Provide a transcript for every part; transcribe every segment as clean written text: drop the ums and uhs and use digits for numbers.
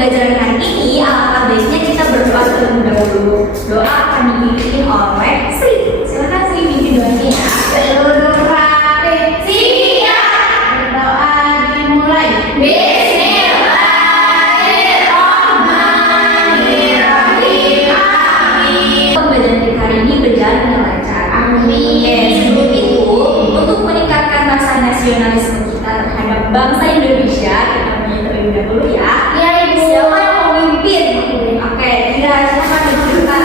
pembelajaran hari ini, alangkah baiknya kita berdoa terlebih dahulu. Doa akan dipimpin oleh Sri. Silakan Sri pimpin doanya ya. Seluruh praktik siap. Berdoa dimulai. Bismillahirrahmanirrahim. Amin. Pembelajaran kita hari ini berjalan dengan lancar. Amin. Sebelum itu, untuk meningkatkan rasa nasionalisme kita terhadap bangsa Indonesia, kita punya terlebih dahulu ya. Ya, Ibu. Siapa yang mau memimpin? Oke, Kira, silakan ditunjukkan.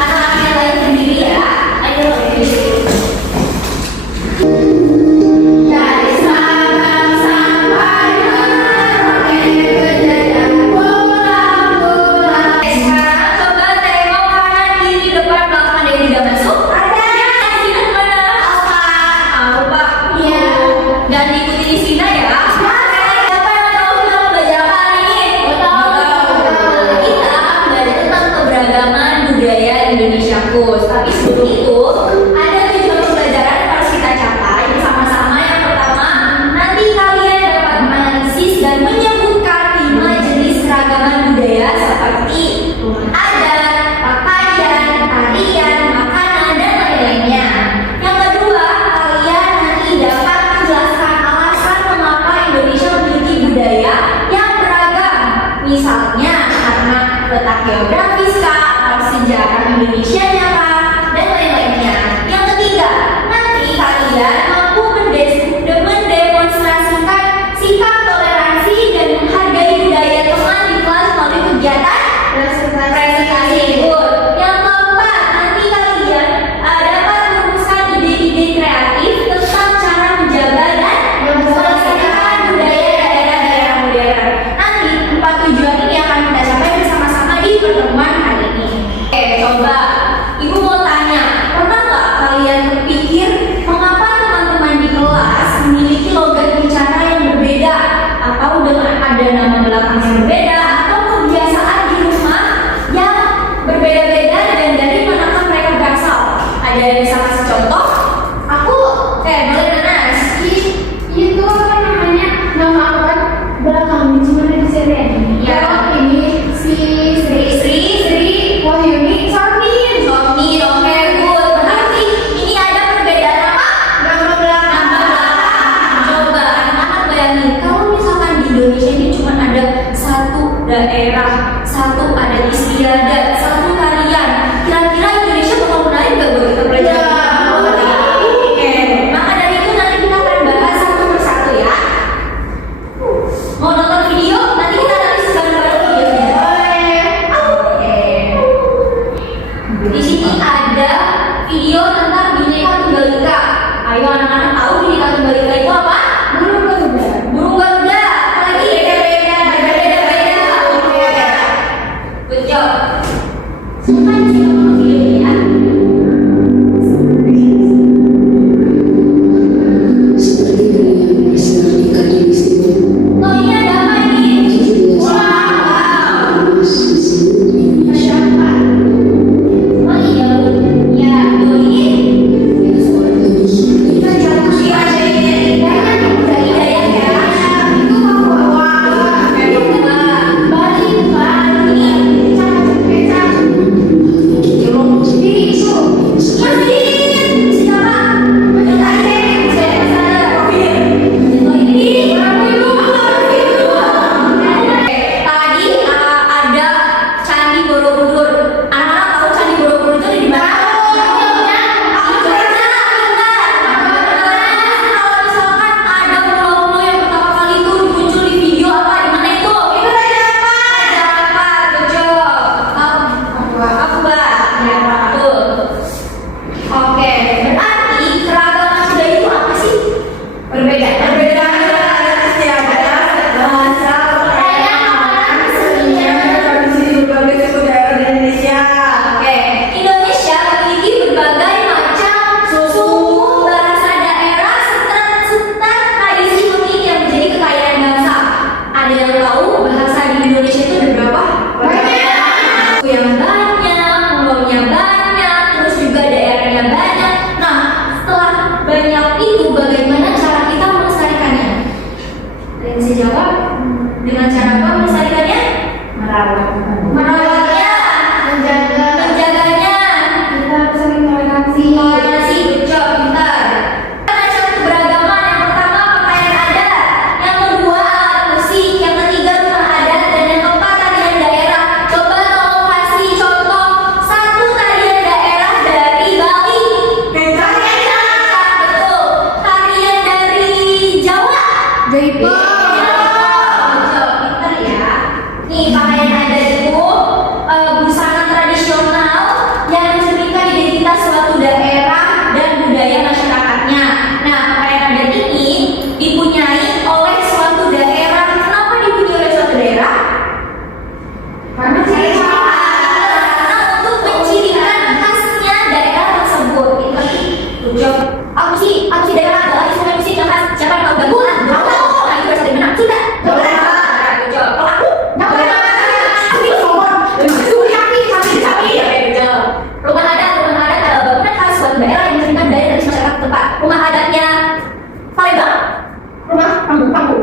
Anak-anak yang lain sendiri ya. Ayo. Dari Sabang sampai Merauke berjajah pulau-pulau. Sekarang coba tengok kanan kiri depan belakang, ada yang tidak masuk? Ada. Di sini mana? Alfa. Iya. Dan diikuti di sini ya. Siapa yang tahu kita mau belajar apa hari ini? Tahu. Kita akan belajar tentang keberagaman budaya Indonesiaku. Tapi sebelum itu, ada tujuan pembelajaran yang harus kita capai bersama-sama. Yang pertama, nanti kalian dapat menganalisis dan menyebutkan 5 jenis keragaman budaya seperti adat, pakaian, tarian, makanan, dan lain-lainnya. Yang kedua, kalian nanti dapat menjelaskan alasan mengapa Indonesia memiliki budaya yang beragam. Misalnya karena letak geografis kah, atau sejarah Indonesia kah, dan lain-lainnya. Yang ketiga, nanti kalian mampu mendemonstrasikan sikap toleransi dan menghargai budaya teman di kelas melalui kegiatan presentasi. Good. Yang keempat, nanti kalian dapat merumuskan ide-ide kreatif tentang cara menjaga dan melestarikan budaya daerah-daerah modern. Nanti 4 tujuan ini akan kita capai bersama-sama di pertemuan hari ini. Oke, coba Ibu mau tanya, pernah nggak kalian berpikir mengapa teman-teman di kelas memiliki logat bicara yang berbeda, atau dengan ada nama belakang yang berbeda, atau kebiasaan di rumah yang berbeda-beda, dan dari manakah mereka berasal? Ada yang bisa kasih contoh? Aku Boleh Nanas. itu apa namanya, nama aku kan belakangnya cuma ada Seren. Ya. Ini si Sri Wahyuni Sormin. Sony, oke, good. Berarti ini ada perbedaan apa? Nama belakang. Nama belakang. Coba anak-anak bayangin, kalau misalkan di Indonesia ini cuma ada satu daerah, satu adat istiadat, satu tarian, kira-kira Indonesia bakal menarik gak buat kita belajar? Ya. Oke, maka dari itu nanti kita akan bahas satu persatu ya. Mau nonton video? Nanti kita analisis bareng-bareng videonya. Oke. Di sini ada video tentang Bhinneka Tunggal Ika. Ayo anak-anak tahu Bhinneka Tunggal Ika itu apa? Burung Garuda. Burung Garuda. Apa lagi? Beda-beda. Beda-beda. Oke. Good job. Jaipur. Pinter ya. Nih pakaian adat itu busana tradisional yang mencerminkan identitas suatu daerah dan budaya masyarakatnya. Nah, pakaian adat ini dipunyai oleh suatu daerah. Kenapa dipunyai oleh suatu daerah? Karena Karena untuk mencirikan khasnya daerah tersebut. Itu aku sih daerah adalah instrumen musik yang khas. Siapa yang tahu gamelan? Nah, itu berasal dari mana? Sunda. Kalau aku, rumah adat adalah bangunan khas suatu daerah yang mencerminkan budaya dari masyarakat tempat. Rumah adatnya Palembang,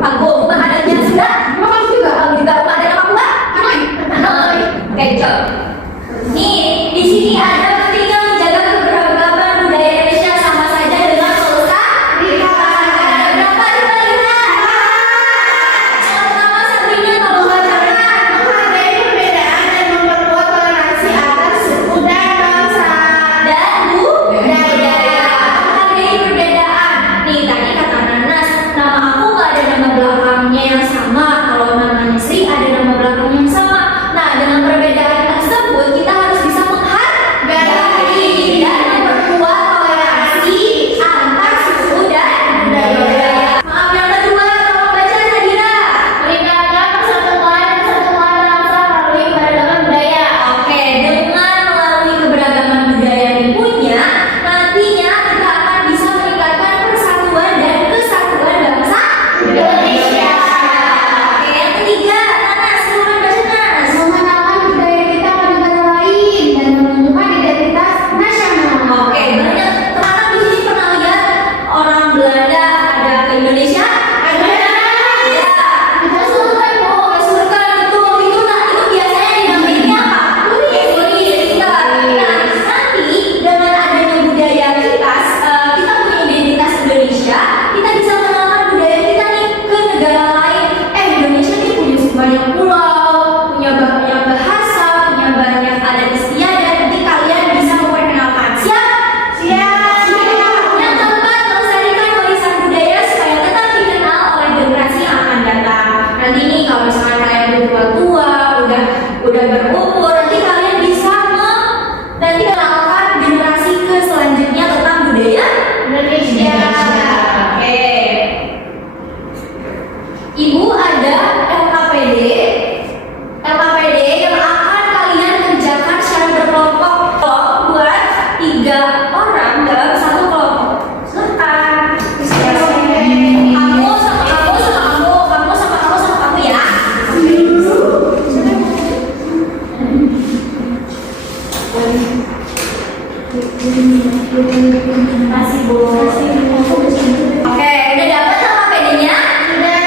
Panggung. Rumah adatnya Sunda, Panggung juga. Rumah adatnya Papua, Hanoi. Oke, jawab. Nih, di sini ada pentingnya menjaga keberagaman budaya Indonesia sama saja dengan melestarikan. Berapa kita lihat? Yang pertama sabrinya kalau bacakan. menghargai perbedaan dan memperkuat toleransi antar suku dan bangsa. Dan budaya. Menghargai perbedaan. Nih, tadi kata Nanas, nama aku nggak ada nama belakangnya yang sama. Kalau namanya Sri ada nama belakangnya yang sama. Nah, dengan perbedaan tersebut kita harus bisa menghargai dan memperkuat toleransi antar suku dan budaya. Maaf yang kedua, tolong baca Sadira. Meningkatkan persatuan bangsa melalui keberagaman budaya. Oke, dengan melalui keberagaman budaya yang dipunya, nantinya kita akan bisa meningkatkan persatuan dan kesatuan bangsa Indonesia. Oke, yang ketiga, Nanas, silakan baca Nanas. Mengenalkan budaya kita ke negara lain dan menunjukkan identitas nasional. Oke, banyak teman-teman di sini pernah lihat orang Belanda ada ke Indonesia? Ada. Ya. Kita surkan, oh, surkan betul. Itu biasanya dinamainnya apa? Turis. Nah, nanti dengan adanya budaya kita punya identitas Indonesia, kita bisa mengenalkan budaya kita nih ke negara lain. Indonesia nih punya banyak pulau, punya banyak bahasa, punya banyak adat istiadat. Nanti kalian bisa memperkenalkan. Siap? Yang keempat, melestarikan warisan budaya supaya tetap dikenal oleh generasi yang akan datang. Nanti nih kalau misalnya kalian udah tua-tua, udah berumur, nanti kalian bisa nanti kenalkan generasi ke selanjutnya tentang budaya Indonesia. Oke. Ibu ada LKPD yang akan kalian kerjakan secara berkelompok buat 3 orang dalam satu kelompok. Silakan. Kamu sama kamu ya. Terima kasih, Bu. Oke, udah dapat LKPD-nya? Sudah.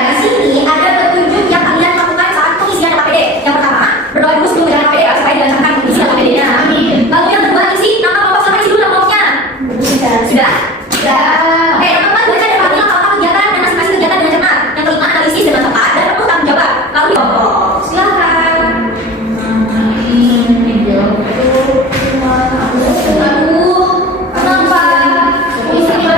Di sini ada petunjuk yang kalian lakukan saat pengisian LKPD. Yang pertama, berdoa dulu sebelum menjalani LKPD supaya dilancarkan pengisian LKPD-nya. Lalu yang kedua, isi nama kelompok sama isi dulu nama kelompoknya. Sudah. Oke, yang keempat, baca dan pahami langkah-langkah kegiatan dan masing-masing kegiatan dengan cermat. Yang kelima, analisis dengan tepat dan penuh tanggung jawab. Lalu di kelompok. Silakan. Aduh, kenapa? Di sini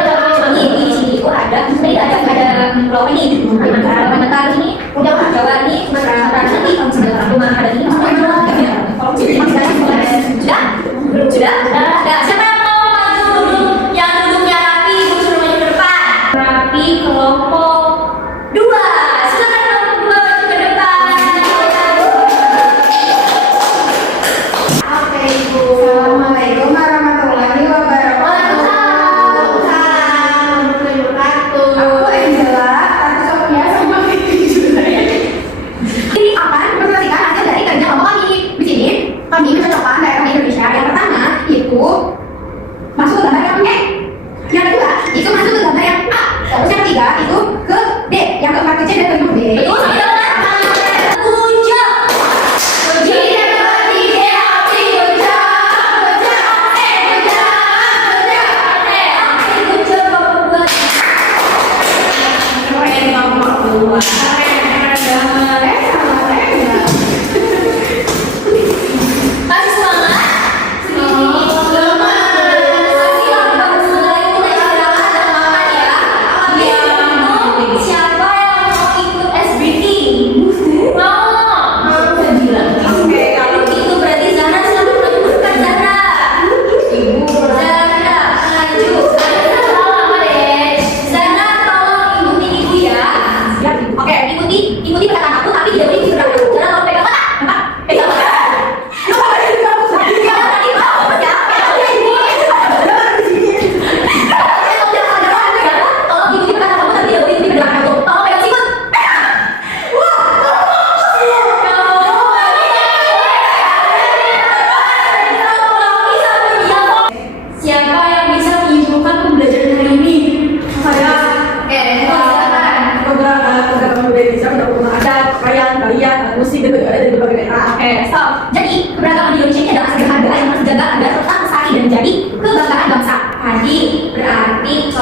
ada pulau ini. Bentar ini. Udah coba nih. Nanti rumah ada ini. Sudah. Siapa yang mau maju dulu? Yang duduknya rapi, suruh maju ke depan. Rapi kelompok 2. Silakan kelompok 2 maju ke depan. Oke, Ibu. Assalamualaikum warahmatullahi wabarakatuh. Aku Angela, Tante Sophia sama Vicky juga ya. Ini akan memperhatikan hasil dari kerja kelompok kami. Di sini kami mencocokkan daerah Indonesia. Yang pertama itu masuk ke gambar yang E. Yang kedua itu masuk ke gambar yang A. Terus yang ketiga itu ke D. Yang keempat ke C dan kelima ke D. Betul, sampai benar. Kasih semangat. Kasih semangat. Sebentar lagi kita istirahat dan makan ya. Habis itu siap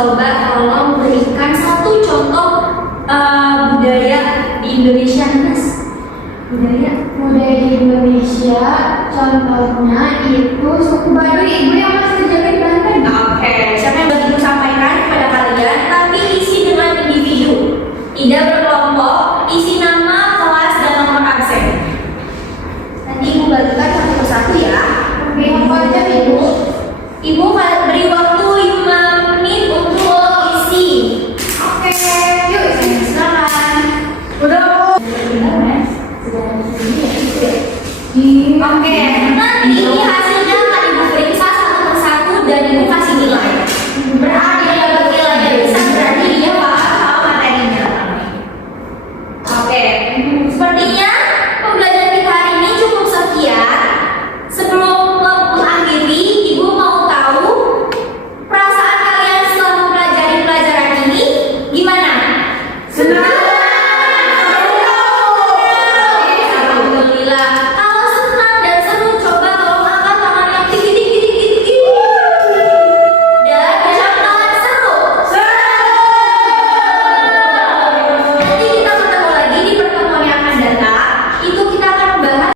coba tolong berikan satu contoh budaya di Indonesia, Mas. Budaya Budaya di Indonesia, contohnya itu suku Baduy. Ibu yang masih jadi Banten. Oke, siapa yang Ibu sampaikan kepada kalian, tapi isi dengan individu, tidak berkelompok, isi nama, kelas, dan nomor absen. Nanti Ibu bagikan satu persatu ya. Oke, apa aja Ibu? Ibu beri waktu 5 menit untuk isi. Oke, yuk Silakan. udah. Oke, nanti hasilnya akan Ibu periksa satu persatu dan Ibu kasih nilai. Berarti dia dapat nilai yang bisa, berarti dia paham sama materinya. Oke, sepertinya pembelajaran kita hari ini cukup sekian. Sebelum mengakhiri, Ibu mau tahu perasaan kalian setelah mempelajari pelajaran ini gimana? Senang?